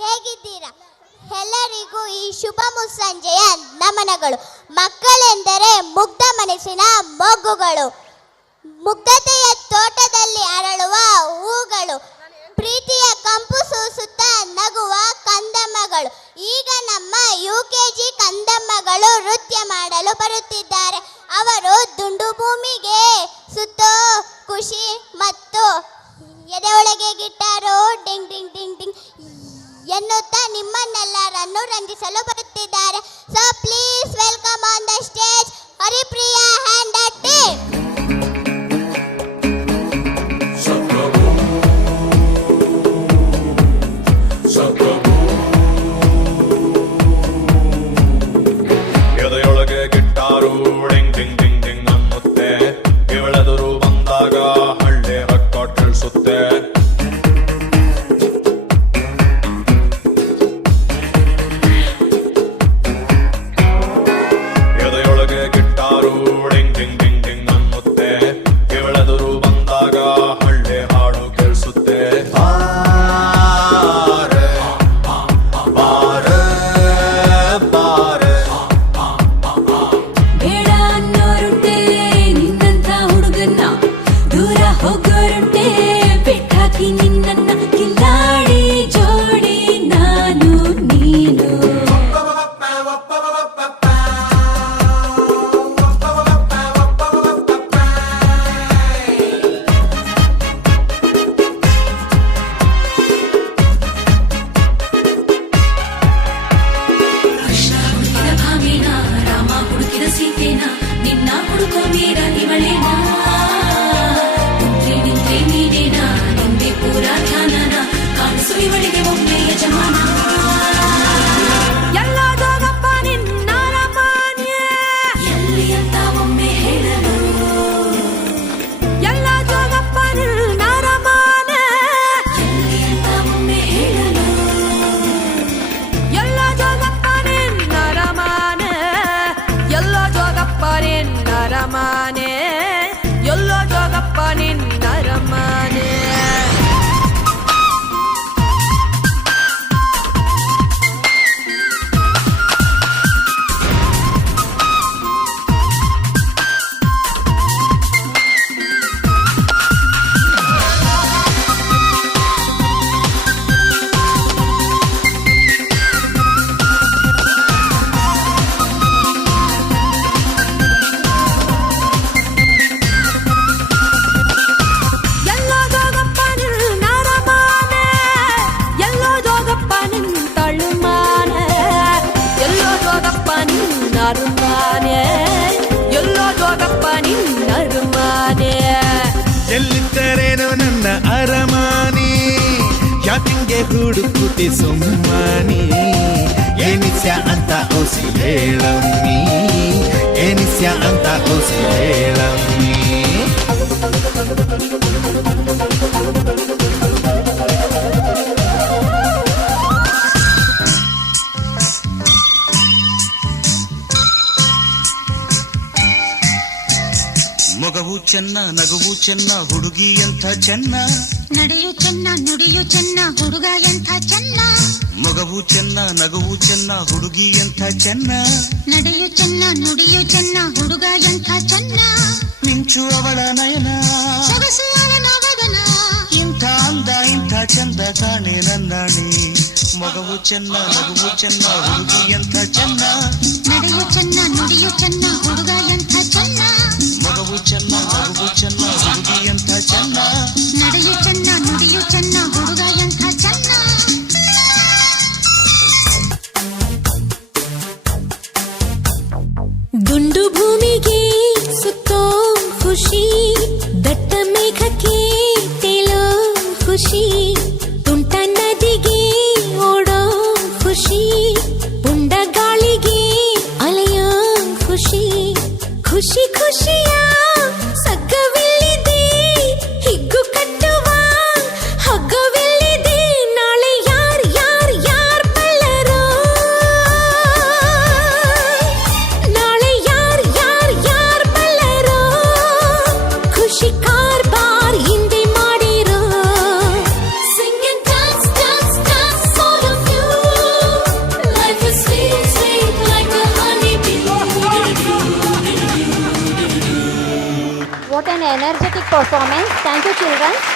ಹೇಗಿದ್ದೀರಾ? ಎಲ್ಲರಿಗೂ ಈ ಶುಭ ಮುಸ್ಸಂಜೆಯ ನಮನಗಳು. ಮಕ್ಕಳೆಂದರೆ ಮುಗ್ಧ ಮನಸ್ಸಿನ ಮೊಗ್ಗುಗಳು, ಮುಗ್ಧತೆಯ ತೋಟದಲ್ಲಿ ಅರಳುವ ಹೂಗಳು, ಪ್ರೀತಿಯ ಕಂಪು ಸೂಸುತ್ತ ನಗುವ ಕಂದಮ್ಮಗಳು. ಈಗ ನಮ್ಮ UKG ಕಂದಮ್ಮಗಳು ನೃತ್ಯ ಮಾಡಲು ಬರುತ್ತಿದ್ದಾರೆ. ಅವರು ದುಂಡು ಭೂಮಿಗೆ ಸುತ್ತೋ ಖುಷಿ ಮತ್ತು ಎದೆಯೊಳಗೆ ಗಿಟಾರು ಡಿಂಗ್ ಡಿಂಗ್ ಡಿಂಗ್ ಡಿಂಗ್ ಎನ್ನುತ್ತಾ ನಿಮ್ಮನ್ನೆಲ್ಲರನ್ನು ರಂಜಿಸಲು ಬರುತ್ತಿದ್ದಾರೆ. So please welcome on the stage Haripriya and team. ಎದೆಯೊಳಗೆ ಗಿಟ್ಟಾರು ಡಿಂಗ್ ಡಿಂಗ್ ಡಿಂಗ್ ಡಿಂಗ್ ಅನ್ನುತ್ತೆ, ಇವಳೆದುರು ಬಂದಾಗ ಹಳ್ಳಿ ರಕ್ಕ ತಿಳಿಸುತ್ತೆ. ಎದೆಯೊಳಗೆ ಗಿಟ್ಟಾರು ಡಿಂಗ್ ಡಿಂಗ್ ಡಿಂಗ್ ಡಿಂಗ್ ಅನ್ನುತ್ತೆ, ಇವಳೆದುರು ಬಂದಾಗ ಹಳ್ಳಿ ಹಾಡು ಕೇಳಿಸುತ್ತೆ. ಬಾರೆ ಬಾರೆ ಬಾರೆ ಬೇಡ ಅನ್ನೋರುಂಟೆ ನಿನ್ನಂಥ ಹುಡುಗನ್ನ, ದೂರ ಹೋಗೋರುಂಟೆ ಬಿಟ್ಟಾಕಿ ನಿನ್ನನ್ನ. ಕಿಲ್ಲಾಡಿ ಜೋಡಿ ನಾನು ನೀನು. ಕೃಷ್ಣ ಹುಡುಕಿದ ಭಾಮಿನ, ರಾಮ ಹುಡುಕಿದ ಸೀತೆನ, ನಿನ್ನ ಹುಡುಕೋ ಮೀರ ಇವಳೇನ. ಕುಂತ್ರೆ ನಿಂತ್ರೆ ನೀನೇನ, ನಿಂದೆ ಪೂರ ಧ್ಯಾನನ, ಕಾಣಿಸು ಇವಳಿಗೆ ಒಮ್ಮೆ ಯಜಮಾನ. ಎಲ್ಲ ಜೋಗಪ್ಪ ನಿನ್ನ ರಮಾನ್ಯ, ಎಲ್ಲಿ ಅಂತ ಒಮ್ಮೆ ಹೇಳಲು. ಎಲ್ಲ ಜೋಗಪ್ಪ ನಿನ್ನ ರಮಾನ, ಎಲ್ಲಿ ಅಂತ ಒಮ್ಮೆ ಹೇಳಲು. ಎಲ್ಲ ಜೋಗಪ್ಪ ನಿನ್ನ ರಮಾನೆ, ಎಲ್ಲ ಜೋಗಪ್ಪ ನಿನ್ನ ರಮಾನೆ, ಎಲ್ಲ ಜೋಗಪ್ಪ ನಿನ್ನ ರಮಾನೆ. ಎಲ್ಲೋ ಜೋಗಪ್ಪ ನಿನ್ನ ರಮಾನೆ, ಎಲ್ಲೋ ಜೋಗಪ್ಪ ನಿನ್ನ ತಳುಮಾನೆ, ಎಲ್ಲೋ ಜೋಗಪ್ಪ ನಿನ್ನ ರುಮಾನೆ, ಎಲ್ಲೋ ಜೋಗಪ್ಪ ನಿನ್ನ ರುಮಾನೆ. ಎಲ್ಲಿದ್ದರೇನು ನನ್ನ ಅರಮಾನಿ, ಯಾಕಿಂಗೆ ಹುಡುಕುತ್ತೆ ಸುಮ್ಮನಿ. ಏನಿಸ್ಯ ಅಂತ ಓಸಿ ಹೇಳಮ್ಮಿ, ಏನಿಸ್ಯ ಅಂತ ಓಸಿ ಹೇಳಮ್ಮಿ. ಮೊಗವು ಚೆನ್ನ ನಗುವು ಚೆನ್ನ ಹುಡುಗಿ ಎಂಥ ಚೆನ್ನ, ನಡೆಯು ಚೆನ್ನ ನುಡಿಯು ಚೆನ್ನ ಹುಡುಗ ಎಂಥ ಚೆನ್ನ. ಮೊಗವು ಚೆನ್ನ ನಗುವು ಚೆನ್ನ ಹುಡುಗಿ ಎಂಥ ಚೆನ್ನ, ನಡೆಯು ಚೆನ್ನ ನುಡಿಯು ಚೆನ್ನ ಹುಡುಗ ಎಂಥ ಚೆನ್ನ. ಮಿಂಚು ಅವಳ ನಯನ, ಸೊಗಸು ಅವನ ವದನ, ಇಂಥ ಅಂದ ಇಂಥ ಚಂದ ಕಾಣೆ ನನ್ನಾಣಿ. ಮೊಗವು ಚೆನ್ನ ನಗುವು ಚೆನ್ನ ಹುಡುಗಿ ಎಂಥ ಚೆನ್ನ, ನಡೆಯು ಚೆನ್ನ ನುಡಿಯು ಚೆನ್ನ ಹುಡುಗ ಎಂಥ ಚೆನ್ನ. ಮೊಗವು ಚೆನ್ನ ನಗುವು ಚೆನ್ನ ಹುಡುಗಿ ಎಂಥ ಚೆನ್ನ. ನಡೆಯು ಚೆನ್ನ ನುಡಿಯು ಚೆನ್ನ ಹುಡುಗ ಎಂಥ ಚೆನ್ನ. ದುಂಡು ಭೂಮಿಗೆ ಸುತ್ತೋ ಖುಷಿ, ದಟ್ಟ ಮೇಘಕ್ಕೆ ತೇಲೋ ಖುಷಿ, ತುಂಟ ನದಿಗೆ ಓಡೋ ಖುಷಿ, ಪುಂಡ ಗಾಳಿಗೆ ಅಲೆಯೋ ಖುಷಿ. ಖುಷಿ ಖುಷಿಯ ಸಗ್ಗವಿಲ್ಲಿದೆ, ಹಿಗ್ಗು What an energetic performance. Thank you, children.